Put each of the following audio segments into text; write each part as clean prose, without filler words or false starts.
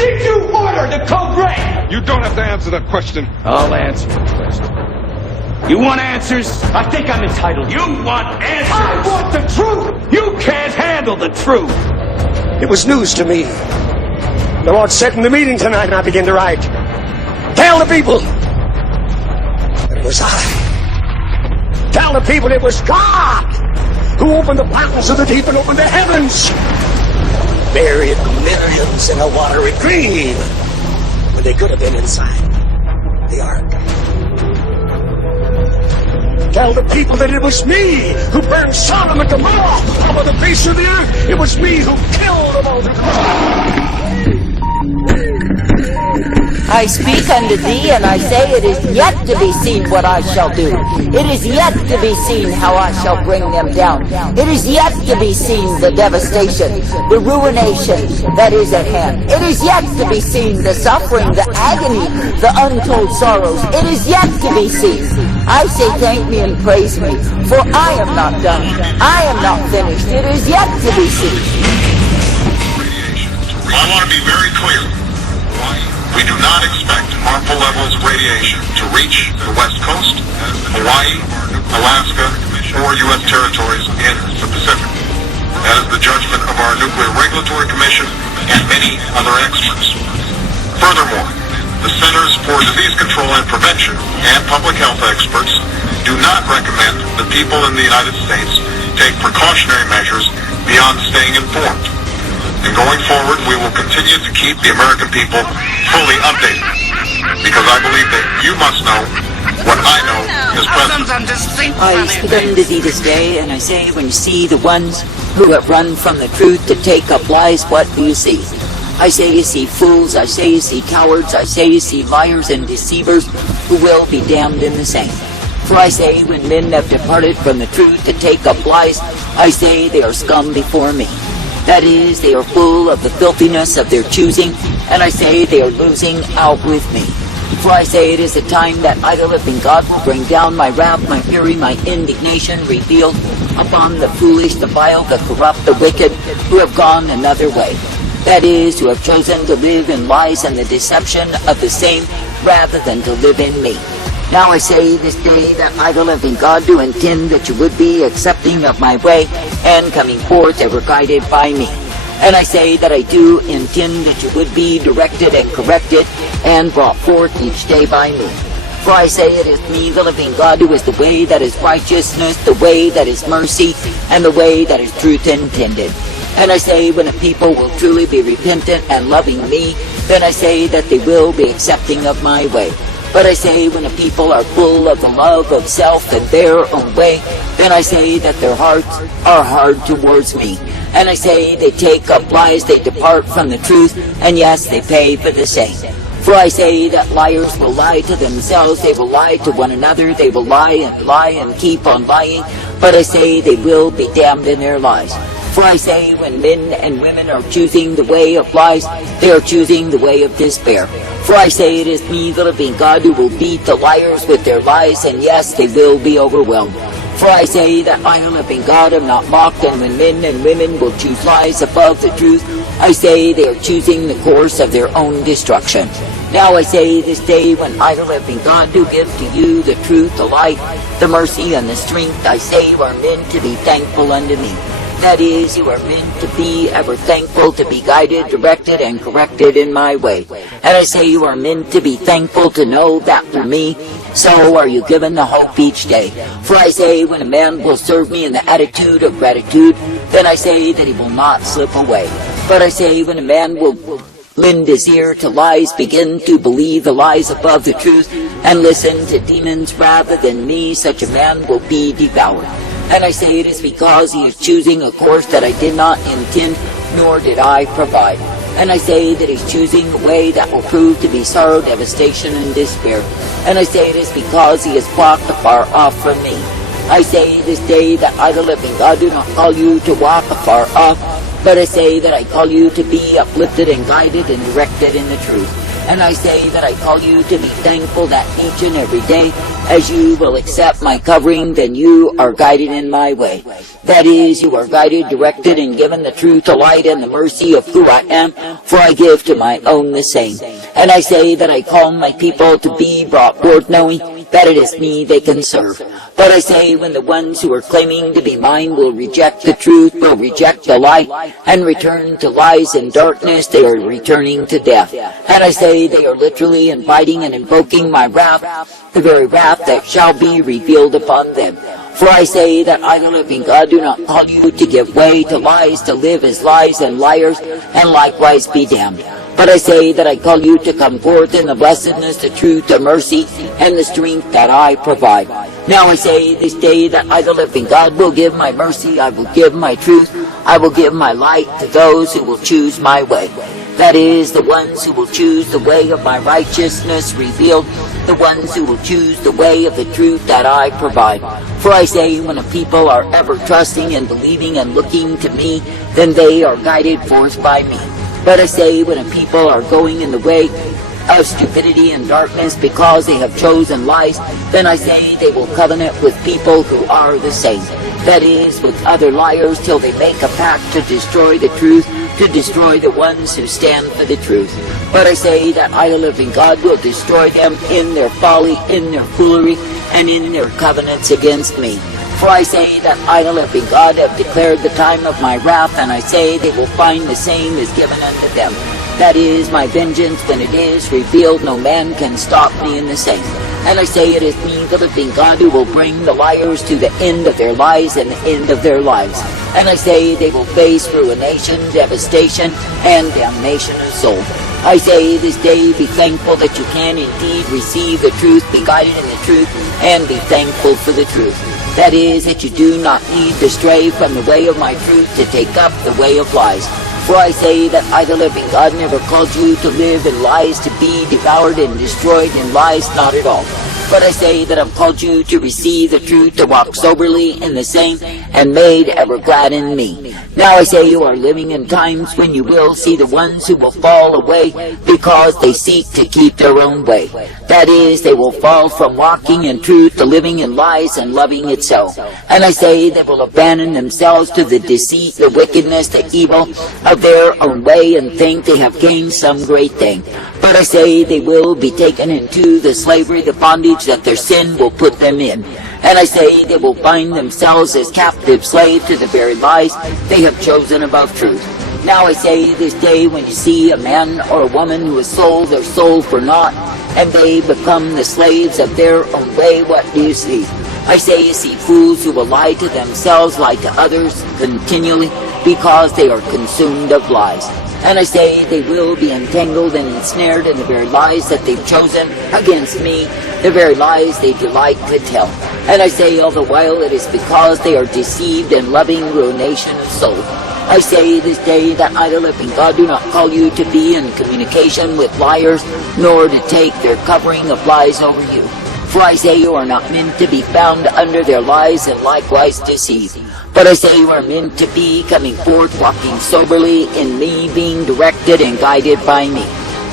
Did you order the code red? You don't have to answer that question. I'll answer the question. You want answers? I think I'm entitled. You want answers? I want the truth! You can't handle the truth! It was news to me. The Lord said in the meeting tonight, and I began to write, tell the people that it was I. Tell the people it was God who opened the fountains of the deep and opened the heavens. Buried millions in a watery grave when they could have been inside the ark. Tell the people that it was me who burned Sodom and Gomorrah off of the face of the earth. It was me who killed the multitude. I speak unto thee, and I say, it is yet to be seen what I shall do. It is yet to be seen how I shall bring them down. It is yet to be seen the devastation, the ruination that is at hand. It is yet to be seen the suffering, the agony, the untold sorrows. It is yet to be seen. I say thank me and praise me, for I am not done. I am not finished. It is yet to be seen. I want to be very clear. We do not expect harmful levels of radiation to reach the West Coast, Hawaii, Alaska, or U.S. territories in the Pacific. That is the judgment of our Nuclear Regulatory Commission and many other experts. Furthermore, the Centers for Disease Control and Prevention and public health experts do not recommend that people in the United States take precautionary measures beyond staying informed. And going forward, we will continue to keep the American people fully updated, because I believe that you must know what I know as president. I speak unto thee this day, and I say, when you see the ones who have run from the truth to take up lies, what do you see? I say you see fools, I say you see cowards, I say you see liars and deceivers who will be damned in the same. For I say, when men have departed from the truth to take up lies, I say they are scum before me. That is, they are full of the filthiness of their choosing, and I say they are losing out with me. For I say it is the time that idol-lifting God will bring down my wrath, my fury, my indignation revealed upon the foolish, the vile, the corrupt, the wicked, who have gone another way. That is, who have chosen to live in lies and the deception of the same, rather than to live in me. Now I say this day that idol-loving God do intend that you would be accepting of my way and coming forth ever guided by me. And I say that I do intend that you would be directed and corrected and brought forth each day by me. For I say it is me, the living God, who is the way that is righteousness, the way that is mercy, and the way that is truth intended. And I say when a people will truly be repentant and loving me, then I say that they will be accepting of my way. But I say when a people are full of the love of self and their own way, then I say that their hearts are hard towards me. And I say they take up lies, they depart from the truth, and yes, they pay for the same. For I say that liars will lie to themselves, they will lie to one another, they will lie and keep on lying, but I say they will be damned in their lies. For I say when men and women are choosing the way of lies, they are choosing the way of despair. For I say it is me, the living God, who will beat the liars with their lies, and yes, they will be overwhelmed. For I say that I, the living God, am not mocked, and when men and women will choose lies above the truth, I say they are choosing the course of their own destruction. Now I say this day, when I, the living God, do give to you the truth, the light, the mercy, and the strength, I say you are meant to be thankful unto me. That is, you are meant to be ever thankful, to be guided, directed, and corrected in my way. And I say you are meant to be thankful to know that through me, so are you given the hope each day. For I say when a man will serve me in the attitude of gratitude, then I say that he will not slip away. But I say when a man will lend his ear to lies, begin to believe the lies above the truth, and listen to demons rather than me, such a man will be devoured. And I say it is because he is choosing a course that I did not intend, nor did I provide. And I say that he's choosing a way that will prove to be sorrow, devastation, and despair. And I say it is because he has walked afar off from me. I say this day that I, the living God, do not call you to walk afar off, but I say that I call you to be uplifted and guided and directed in the truth. And I say that I call you to be thankful that each and every day, as you will accept my covering, then you are guided in my way. That is, you are guided, directed, and given the truth, the light, and the mercy of who I am. for I give to my own the same. And I say that I call my people to be brought forth, knowing that it is me they can serve. But I say, when the ones who are claiming to be mine will reject the truth, will reject the light, and return to lies and darkness, they are returning to death. And I say they are literally inviting and invoking my wrath, the very wrath that shall be revealed upon them. For I say that I, the living God, do not call you to give way to lies, to live as lies and liars, and likewise be damned. But I say that I call you to come forth in the blessedness, the truth, the mercy, and the strength that I provide. Now I say this day that I, the living God, will give my mercy, I will give my truth, I will give my light to those who will choose my way. That is, the ones who will choose the way of my righteousness revealed, the ones who will choose the way of the truth that I provide. For I say, when a people are ever trusting and believing and looking to me, then they are guided forth by me. But I say, when a people are going in the way of stupidity and darkness because they have chosen lies, then I say they will covenant with people who are the same. That is, with other liars, till they make a pact to destroy the truth, to destroy the ones who stand for the truth. But I say that I, the living God, will destroy them in their folly, in their foolery, and in their covenants against me. For I say that I, the living God, have declared the time of my wrath, and I say they will find the same is given unto them. That is, my vengeance, when it is revealed, no man can stop me in the same. And I say it is me, the living God, who will bring the liars to the end of their lies and the end of their lives. And I say they will face ruination, devastation, and damnation of soul. I say this day, be thankful that you can indeed receive the truth, be guided in the truth, and be thankful for the truth. That is, that you do not need to stray from the way of my truth to take up the way of lies. For I say that I, the living God, never called you to live in lies, to be devoured and destroyed in lies, not at all. But I say that I've called you to receive the truth, to walk soberly in the same, and made ever glad in me. Now I say you are living in times when you will see the ones who will fall away because they seek to keep their own way. That is, they will fall from walking in truth to living in lies and loving it so. And I say they will abandon themselves to the deceit, the wickedness, the evil of their own way, and think they have gained some great thing. But I say they will be taken into the slavery, the bondage that their sin will put them in. And I say they will find themselves as captive slaves to the very lies they have chosen above truth. Now I say this day, when you see a man or a woman who has sold their soul for naught, and they become the slaves of their own way, what do you see? I say you see fools who will lie to themselves, lie to others continually, because they are consumed of lies. And I say they will be entangled and ensnared in the very lies that they've chosen against me, the very lies they delight to tell. And I say all the while it is because they are deceived and loving ruination of soul. I say this day that I, the living God, do not call you to be in communication with liars, nor to take their covering of lies over you. For I say you are not meant to be found under their lies and likewise deceived. But I say you are meant to be coming forth, walking soberly in me, being directed and guided by me.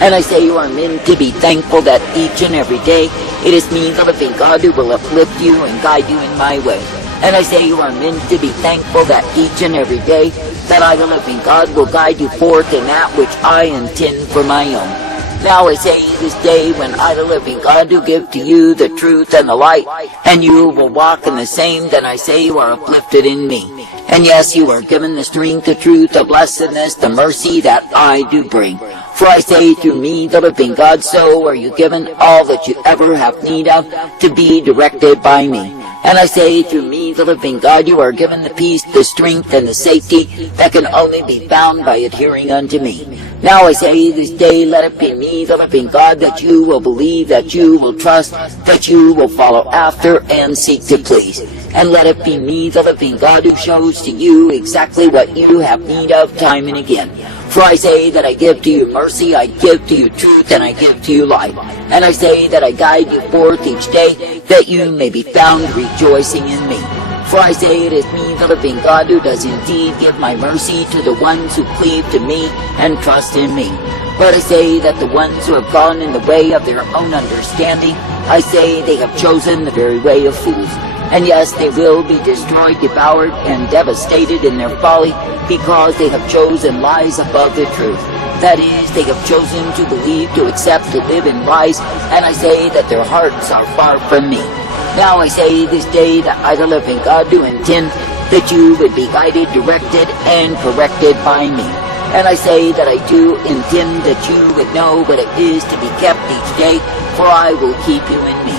And I say you are meant to be thankful that each and every day it is me, the living God, who will uplift you and guide you in my way. And I say you are meant to be thankful that each and every day that I, the living God, will guide you forth in that which I intend for my own. Now I say this day, when I, the living God, do give to you the truth and the light, and you will walk in the same, then I say you are uplifted in me. And yes, you are given the strength, the truth, the blessedness, the mercy that I do bring. For I say through me, the living God, so are you given all that you ever have need of to be directed by me. And I say through me, the living God, you are given the peace, the strength, and the safety that can only be found by adhering unto me. Now I say this day, let it be me, the living God, that you will believe, that you will trust, that you will follow after and seek to please. And let it be me, the living God, who shows to you exactly what you have need of time and again. For I say that I give to you mercy, I give to you truth, and I give to you life. And I say that I guide you forth each day, that you may be found rejoicing in me. For I say it is me, the living God, who does indeed give my mercy to the ones who cleave to me and trust in me. But I say that the ones who have gone in the way of their own understanding, I say they have chosen the very way of fools. And yes, they will be destroyed, devoured, and devastated in their folly, because they have chosen lies above the truth. That is, they have chosen to believe, to accept, to live in lies, and I say that their hearts are far from me. Now I say this day that I, the living God, do intend that you would be guided, directed, and corrected by me. And I say that I do intend that you would know what it is to be kept each day, for I will keep you in me.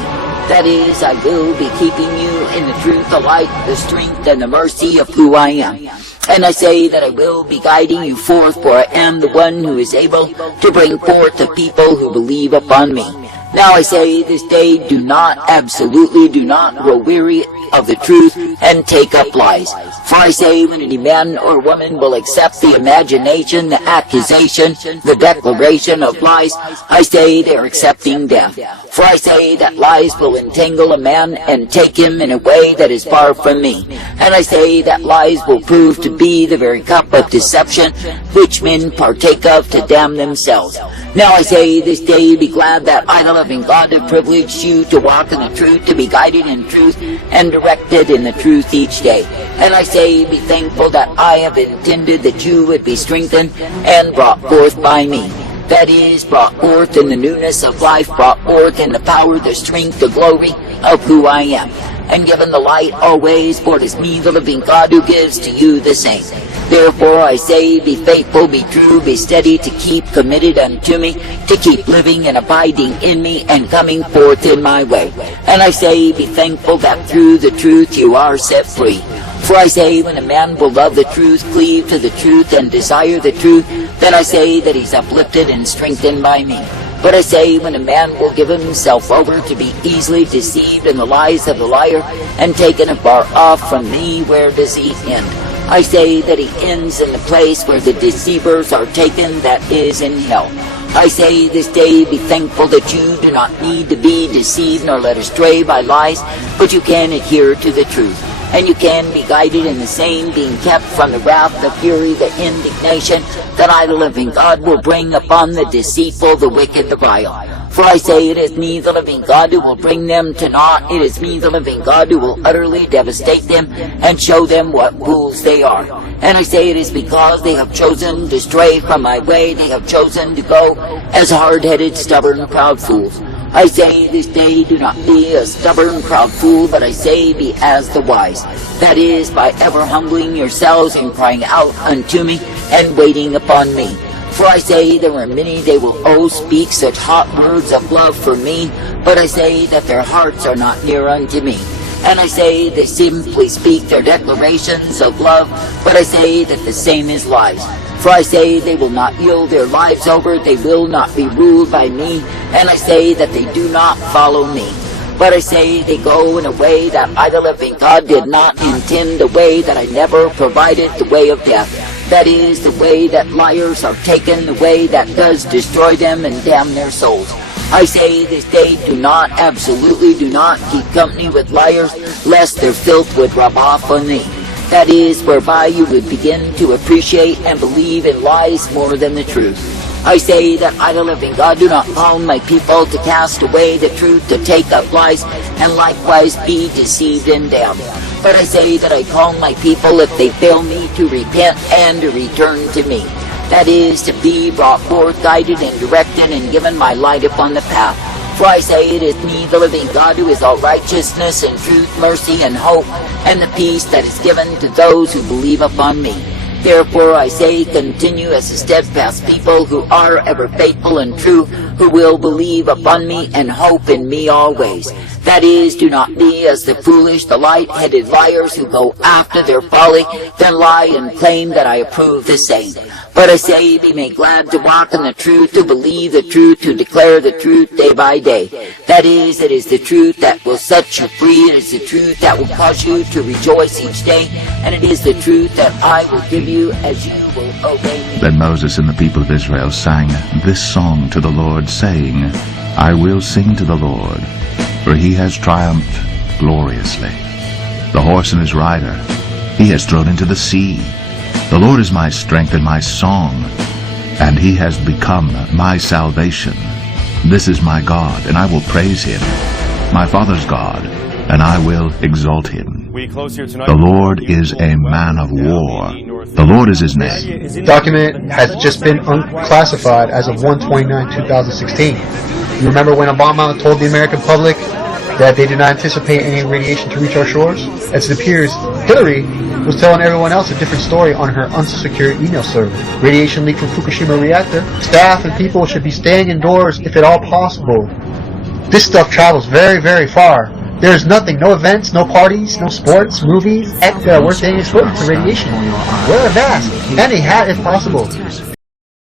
That is, I will be keeping you in the truth, the light, the strength, and the mercy of who I am. And I say that I will be guiding you forth, for I am the one who is able to bring forth the people who believe upon me. Now I say this day, do not, absolutely do not grow weary of the truth and take up lies. For I say, when any man or woman will accept the imagination, the accusation, the declaration of lies, I say they are accepting death. For I say that lies will entangle a man and take him in a way that is far from me. And I say that lies will prove to be the very cup of deception which men partake of to damn themselves. Now I say this day, be glad that I, the living God, have privileged you to walk in the truth, to be guided in truth, and directed in the truth each day. And I say, be thankful that I have intended that you would be strengthened and brought forth by me. That is, brought forth in the newness of life, brought forth in the power, the strength, the glory of who I am. And given the light always, for it is me, the living God, who gives to you the same. Therefore I say, be faithful, be true, be steady, to keep committed unto me, to keep living and abiding in me, and coming forth in my way. And I say, be thankful that through the truth you are set free. For I say, when a man will love the truth, cleave to the truth, and desire the truth, then I say that he's uplifted and strengthened by me. But I say, when a man will give himself over to be easily deceived in the lies of the liar, and taken afar off from me, where does he end? I say that he ends in the place where the deceivers are taken, that is in hell. I say this day, be thankful that you do not need to be deceived nor led astray by lies, but you can adhere to the truth. And you can be guided in the same, being kept from the wrath, the fury, the indignation that I, the living God, will bring upon the deceitful, the wicked, the vile. For I say, it is me, the living God, who will bring them to naught. It is me, the living God, who will utterly devastate them and show them what fools they are. And I say, it is because they have chosen to stray from my way. They have chosen to go as hard-headed, stubborn, proud fools. I say this day, do not be a stubborn, proud fool, but I say, be as the wise. That is, by ever humbling yourselves and crying out unto me and waiting upon me. For I say, there are many they will speak such hot words of love for me, but I say that their hearts are not near unto me. And I say, they simply speak their declarations of love, but I say that the same is lies. For I say, they will not yield their lives over, they will not be ruled by me, and I say that they do not follow me. But I say, they go in a way that I, the living God, did not intend, a way that I never provided, the way of death. That is, the way that liars are taken, the way that does destroy them and damn their souls. I say this day, do not, absolutely do not keep company with liars, lest their filth would rub off on thee. That is, whereby you would begin to appreciate and believe in lies more than the truth. I say that I, the living God, do not call my people to cast away the truth, to take up lies, and likewise be deceived and damned. But I say that I call my people, if they fail me, to repent and to return to me. That is, to be brought forth, guided and directed, and given my light upon the path. For I say, it is me, the living God, who is all righteousness and truth, mercy and hope, and the peace that is given to those who believe upon me. Therefore I say, continue as a steadfast people who are ever faithful and true, who will believe upon me and hope in me always. That is, do not be as the foolish, the light-headed liars who go after their folly, then lie and claim that I approve the same. But I say, be made glad to walk in the truth, to believe the truth, to declare the truth day by day. That is, it is the truth that will set you free, it is the truth that will cause you to rejoice each day, and it is the truth that I will give you as you will obey me. Then Moses and the people of Israel sang this song to the Lord, saying, I will sing to the Lord, for he has triumphed gloriously. The horse and his rider he has thrown into the sea. The Lord is my strength and my song, and he has become my salvation. This is my God, and I will praise him, my father's God, and I will exalt him. The Lord is a man of war. The Lord is his name. The document has just been unclassified as of 1/29/2016. You remember when Obama told the American public that they did not anticipate any radiation to reach our shores? As it appears, Hillary was telling everyone else a different story on her unsecured email server. Radiation leak from Fukushima reactor. Staff and people should be staying indoors if at all possible. This stuff travels very, very far. There is nothing, no events, no parties, no sports, movies, worth being exposed to radiation. Wear a mask and a hat if possible.